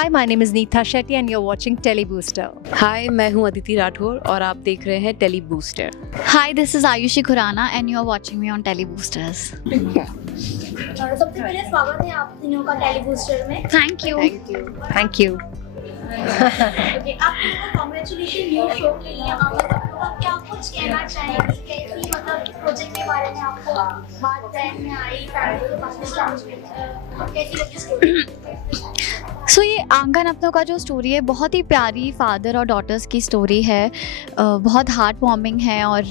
Hi, my name is Neetha Shetty and you're watching Telebooster. हाय, मैं हूँ अदिति राठौर और आप देख रहे हैं tele booster. Hi, this is Ayushi Khurana and you're watching me on Teleboosters. सबसे पहले स्वागत है आप तीनों का टेलीबूस्टर में। Thank you. Thank you. Okay, आप लोगों को कांग्रेचुलेशन न्यू शो के लिए। आप लोग क्या कुछ कहना चाहेंगे? कैसी मतलब प्रोजेक्ट के बारे में आपको बात ध्यान में आई, फैमिली के पास में कैसी लगी स्टोरी? सो ये आंगन अपनों का जो स्टोरी है बहुत ही प्यारी फादर और डॉटर्स की स्टोरी है। बहुत हार्ट वार्मिंग है और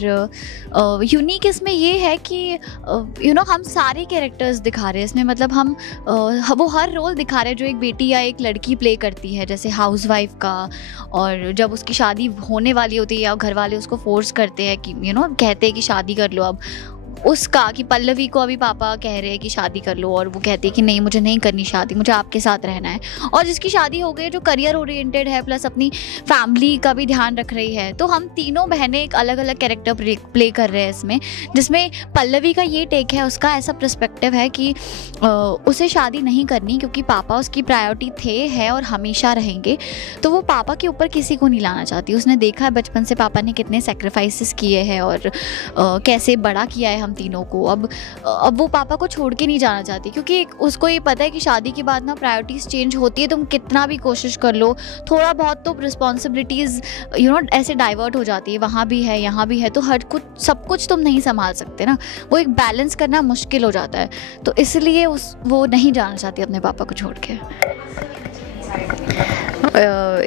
यूनिक इसमें ये है कि हम सारे कैरेक्टर्स दिखा रहे हैं इसमें। मतलब हम वो हर रोल दिखा रहे हैं जो एक बेटी या एक लड़की प्ले करती है, जैसे हाउसवाइफ का। और जब उसकी शादी होने वाली होती है या घर वाले उसको फोर्स करते हैं कि कहते हैं कि शादी कर लो, अब उसका कि पल्लवी को अभी पापा कह रहे हैं कि शादी कर लो और वो कहते हैं कि नहीं, मुझे नहीं करनी शादी, मुझे आपके साथ रहना है। और जिसकी शादी हो गई जो करियर ओरिएंटेड है प्लस अपनी फैमिली का भी ध्यान रख रही है। तो हम तीनों बहनें एक अलग अलग कैरेक्टर प्ले कर रहे हैं इसमें, जिसमें पल्लवी का ये टेक है, उसका ऐसा पर्सपेक्टिव है कि उसे शादी नहीं करनी क्योंकि पापा उसकी प्रायोरिटी थे, है और हमेशा रहेंगे। तो वो पापा के ऊपर किसी को नहीं लाना चाहती। उसने देखा है बचपन से पापा ने कितने सेक्रीफाइसेस किए हैं और कैसे बड़ा किया है हम तीनों को। अब वो पापा को छोड़ के नहीं जाना चाहती क्योंकि उसको ये पता है कि शादी के बाद ना प्रायोरिटीज़ चेंज होती है। तुम कितना भी कोशिश कर लो, थोड़ा बहुत तो रिस्पॉन्सिबिलिटीज़ ऐसे डाइवर्ट हो जाती है, वहाँ भी है यहाँ भी है, तो हर कुछ सब कुछ तुम नहीं संभाल सकते ना। वो एक बैलेंस करना मुश्किल हो जाता है, तो इसलिए वो नहीं जाना चाहती अपने पापा को छोड़ के।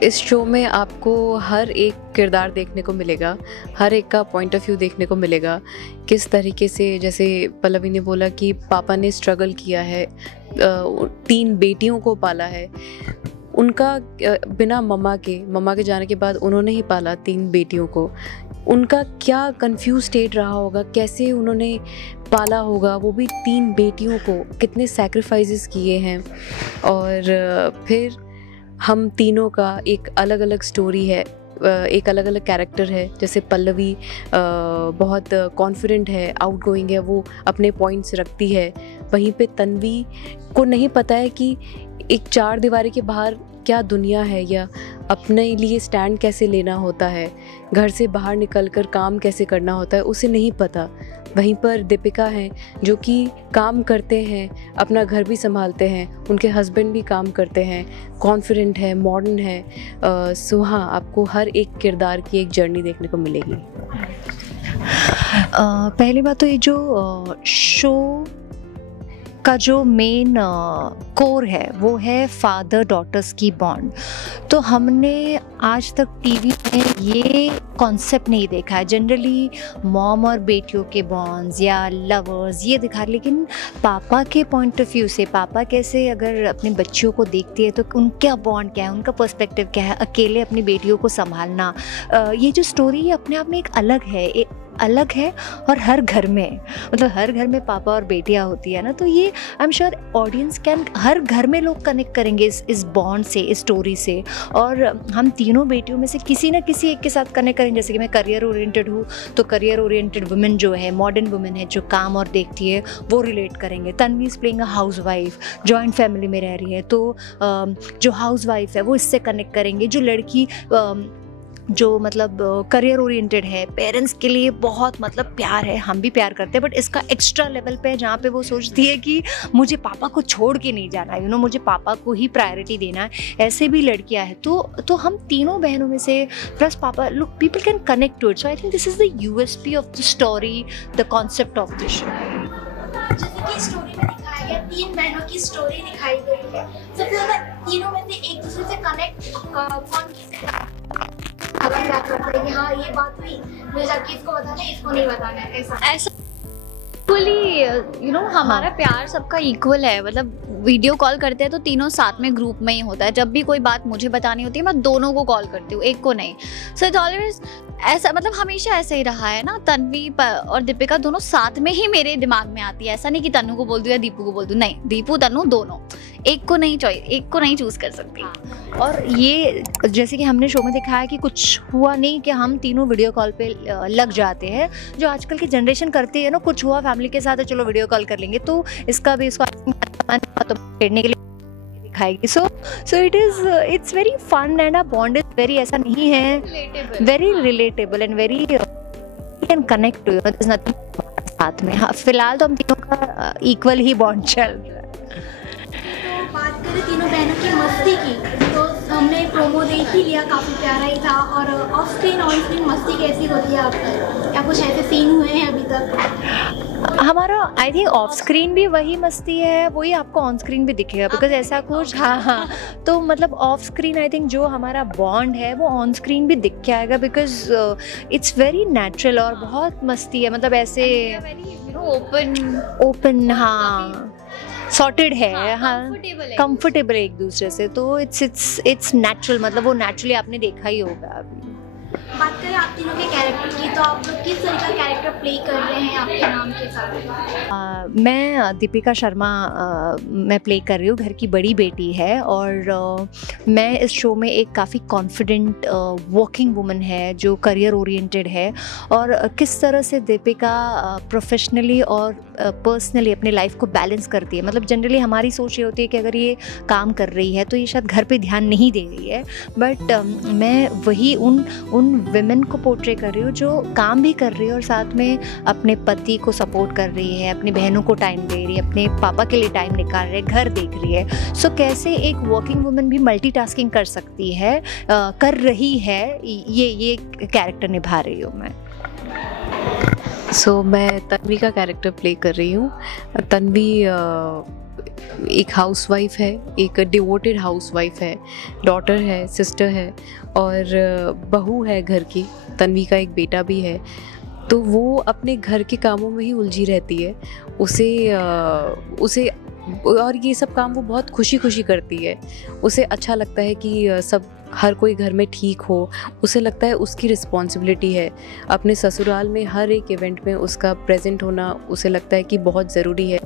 इस शो में आपको हर एक किरदार देखने को मिलेगा, हर एक का पॉइंट ऑफ व्यू देखने को मिलेगा। किस तरीके से, जैसे पल्लवी ने बोला कि पापा ने स्ट्रगल किया है, 3 बेटियों को पाला है, उनका बिना मम्मा के जाने के बाद उन्होंने ही पाला 3 बेटियों को। उनका क्या कंफ्यूज स्टेट रहा होगा, कैसे उन्होंने पाला होगा, वो भी 3 बेटियों को, कितने सैक्रिफाइसेस किए हैं। और फिर हम तीनों का एक अलग अलग स्टोरी है, एक अलग अलग कैरेक्टर है। जैसे पल्लवी बहुत कॉन्फिडेंट है, आउटगोइंग है, वो अपने पॉइंट्स रखती है। वहीं पे तन्वी को नहीं पता है कि एक 4 दीवारी के बाहर क्या दुनिया है या अपने लिए स्टैंड कैसे लेना होता है, घर से बाहर निकलकर काम कैसे करना होता है, उसे नहीं पता। वहीं पर दीपिका हैं जो कि काम करते हैं, अपना घर भी संभालते हैं, उनके हस्बैंड भी काम करते हैं, कॉन्फिडेंट है, मॉडर्न है। सो हाँ, आपको हर एक किरदार की एक जर्नी देखने को मिलेगी। पहली बात तो ये जो शो का जो मेन कोर है वो है फादर डॉटर्स की बॉन्ड। तो हमने आज तक टीवी में ये कॉन्सेप्ट नहीं देखा है। जनरली मॉम और बेटियों के बॉन्ड्स या लवर्स ये दिखा, लेकिन पापा के पॉइंट ऑफ व्यू से पापा कैसे अगर अपने बच्चियों को देखती है तो उनका बॉन्ड क्या है, उनका पर्सपेक्टिव क्या है, अकेले अपनी बेटियों को संभालना। ये जो स्टोरी है अपने आप में एक अलग है और हर घर में, मतलब हर घर में पापा और बेटियां होती है ना, तो ये I am sure audience can, हर घर में लोग कनेक्ट करेंगे इस बॉन्ड से, इस स्टोरी से। और हम तीनों बेटियों में से किसी ना किसी एक के साथ कनेक्ट करेंगे। जैसे कि मैं करियर ओरिएंटेड हूँ तो करियर ओरिएंटेड वुमेन जो है, मॉडर्न वुमेन है जो काम और देखती है, वो रिलेट करेंगे। Tanvi is playing a house wife, joint family में रह रही है, तो जो हाउस वाइफ है वो इससे कनेक्ट करेंगे। जो लड़की जो मतलब करियर ओरिएंटेड है, पेरेंट्स के लिए बहुत मतलब प्यार है, हम भी प्यार करते हैं, बट इसका एक्स्ट्रा लेवल पे है जहाँ पे वो सोचती है कि मुझे पापा को छोड़ के नहीं जाना है, मुझे पापा को ही प्रायोरिटी देना है। ऐसे भी लड़कियां हैं। तो हम तीनों बहनों में से प्लस पापा, look people can connect to it. So I think this is the USP of the story, the concept of the show. जैसे कि स्टोरी में दिखाया गया 3 बहनों की स्टोरी दिखाई गई है, सबसे ज़्यादा तीनों में से एक दूसरे से कनेक्ट कौन किससे बात करते हैं कि हाँ ये बात हुई, मुझे जाके इसको बताना है, इसको नहीं बताना है, ऐसा इक्वली हमारा प्यार सबका इक्वल है। मतलब वीडियो कॉल करते हैं तो तीनों साथ में ग्रुप में ही होता है। जब भी कोई बात मुझे बतानी होती है मैं दोनों को कॉल करती हूँ, एक को नहीं। सो इट ऑलवेज ऐसा, मतलब हमेशा ऐसे ही रहा है ना। तन्वी और दीपिका दोनों साथ में ही मेरे दिमाग में आती है। ऐसा नहीं कि तन्नू को बोल दूँ या दीपू को बोल दूँ, नहीं, दीपू तन्नू दोनों, एक को नहीं चूज कर सकती। और ये जैसे कि हमने शो में दिखाया कि कुछ हुआ नहीं कि हम तीनों वीडियो कॉल पे लग जाते हैं, जो आजकल की जनरेशन करती है ना। कुछ हुआ फैमिली के साथ है, चलो वीडियो कॉल कर लेंगे। तो इसका भी इसको छेड़ने के लिए दिखाएगी. So it's very fun and our bond is very, ऐसा नहीं है, very relatable and very we can connect to, there's nothing साथ में. हाँ, फिलहाल तो हम तीनों का इक्वल ही बॉन्ड चल रहा है. तो बात करें तीनों बहनों की मस्ती की, तो हमने प्रोमो देख ही लिया, काफ़ी प्यारा ही था. और ऑफ स्क्रीन ऑन स्क्रीन मस्ती कैसी होती है आपकी? क्या कुछ ऐसे सीन हुए हैं अभी तक? हमारा आई थिंक ऑफ स्क्रीन भी वही मस्ती है, वही आपको ऑन स्क्रीन भी दिखेगा, बिकॉज ऐसा कुछ. हाँ, तो मतलब ऑफ स्क्रीन आई थिंक जो हमारा बॉन्ड है वो ऑन स्क्रीन भी दिख के आएगा, बिकॉज इट्स वेरी नेचुरल और बहुत मस्ती है. मतलब ऐसे ओपन हाँ, सॉर्टेड है. हाँ, कंफर्टेबल है एक दूसरे से, तो इट्स नेचुरल. मतलब वो नेचुरली आपने देखा ही होगा. अभी बात करें आप तीनों के कैरेक्टर की, तो आप लोग किस तरह का कैरेक्टर प्ले कर रहे हैं आपके नाम के साथ? मैं दीपिका शर्मा मैं प्ले कर रही हूँ, घर की बड़ी बेटी है. और मैं इस शो में एक काफ़ी कॉन्फिडेंट वर्किंग वुमन है जो करियर ओरिएंटेड है, और किस तरह से दीपिका प्रोफेशनली और पर्सनली अपनी लाइफ को बैलेंस करती है. मतलब जनरली हमारी सोच ये होती है कि अगर ये काम कर रही है तो ये शायद घर पे ध्यान नहीं दे रही है, बट मैं वही उन विमेन को पोर्ट्रे कर रही हूँ जो काम भी कर रही है और साथ में अपने पति को सपोर्ट कर रही है, अपनी बहनों को टाइम दे रही है, अपने पापा के लिए टाइम निकाल रही है, घर देख रही है. सो कैसे एक वर्किंग वुमन भी मल्टीटास्किंग कर सकती है, कर रही है, ये कैरेक्टर निभा रही हूँ मैं. सो मैं तन्वी का कैरेक्टर प्ले कर रही हूँ. तन्वी एक हाउसवाइफ है, एक डिवोटेड हाउसवाइफ है, डॉटर है, सिस्टर है और बहू है घर की. तन्वी का एक बेटा भी है. तो वो अपने घर के कामों में ही उलझी रहती है. उसे और ये सब काम वो बहुत खुशी खुशी करती है. उसे अच्छा लगता है कि हर कोई घर में ठीक हो. उसे लगता है उसकी रिस्पॉन्सिबिलिटी है. अपने ससुराल में हर एक इवेंट में उसका प्रेजेंट होना उसे लगता है कि बहुत ज़रूरी है.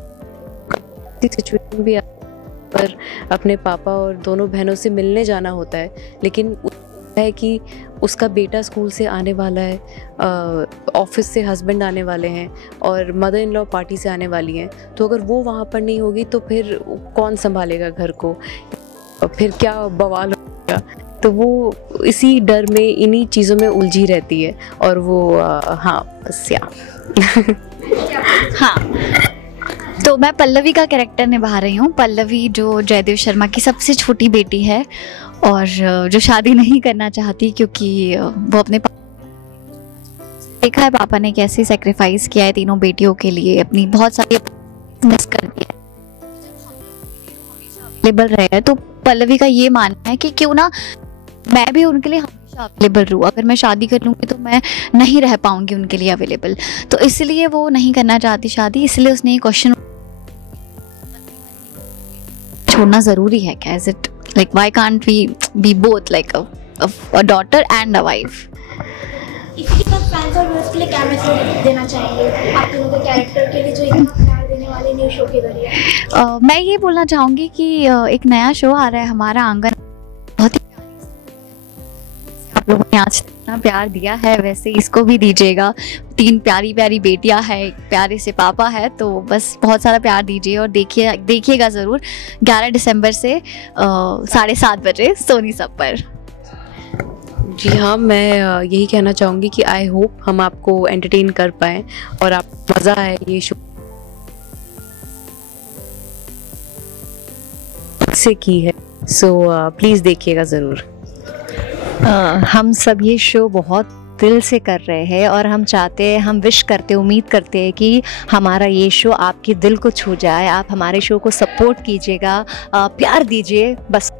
सिचुएशन भी पर अपने पापा और दोनों बहनों से मिलने जाना होता है, लेकिन है कि उसका बेटा स्कूल से आने वाला है, ऑफिस से हस्बैंड आने वाले हैं और मदर इन लॉ पार्टी से आने वाली हैं. तो अगर वो वहाँ पर नहीं होगी तो फिर कौन संभालेगा घर को, फिर क्या बवाल होगा. तो वो इसी डर में, इन्हीं चीज़ों में उलझी रहती है. और वो हाँ बस हाँ, तो मैं पल्लवी का कैरेक्टर निभा रही हूँ. पल्लवी जो जयदेव शर्मा की सबसे छोटी बेटी है और जो शादी नहीं करना चाहती, क्योंकि वो अपने देखा है पापा ने कैसे सेक्रीफाइस किया है तीनों बेटियों के लिए, अपनी बहुत सारी मिस कर दी है, अवेलेबल रहे हैं. तो पल्लवी का ये मानना है कि क्यों ना मैं भी उनके लिए हमेशा अवेलेबल रहूँ. अगर मैं शादी कर लूँगी तो मैं नहीं रह पाऊँगी उनके लिए अवेलेबल. तो इसलिए वो नहीं करना चाहती शादी. इसलिए उसने ये क्वेश्चन छोड़ना ज़रूरी है क्या? Is it like why can't we be both like a daughter and a wife? इसके साथ फैंस और व्यूअर्स के लिए क्या मैसेज देना चाहेंगे आप तीनों के कैरेक्टर के लिए जो इतना प्यार देने वाले न्यू शो के जरिए? मैं ये बोलना चाहूँगी कि एक नया शो आ रहा है हमारा आंगन. बहुत ही आप लोगों ने आज इतना प्यार दिया है, वैसे इसको भी दीजिएगा. 3 प्यारी प्यारी बेटियां हैं, एक प्यारे से पापा है, तो बस बहुत सारा प्यार दीजिए और देखिएगा ज़रूर 11 दिसंबर से 7:30 बजे सोनी सब पर. जी हाँ, मैं यही कहना चाहूँगी कि आई होप हम आपको एंटरटेन कर पाएँ और आप मज़ा आए ये शो से की है. सो प्लीज़ देखिएगा ज़रूर. हम सब ये शो बहुत दिल से कर रहे हैं और हम चाहते हैं, हम विश करते, उम्मीद करते हैं कि हमारा ये शो आपके दिल को छू जाए. आप हमारे शो को सपोर्ट कीजिएगा, प्यार दीजिए, बस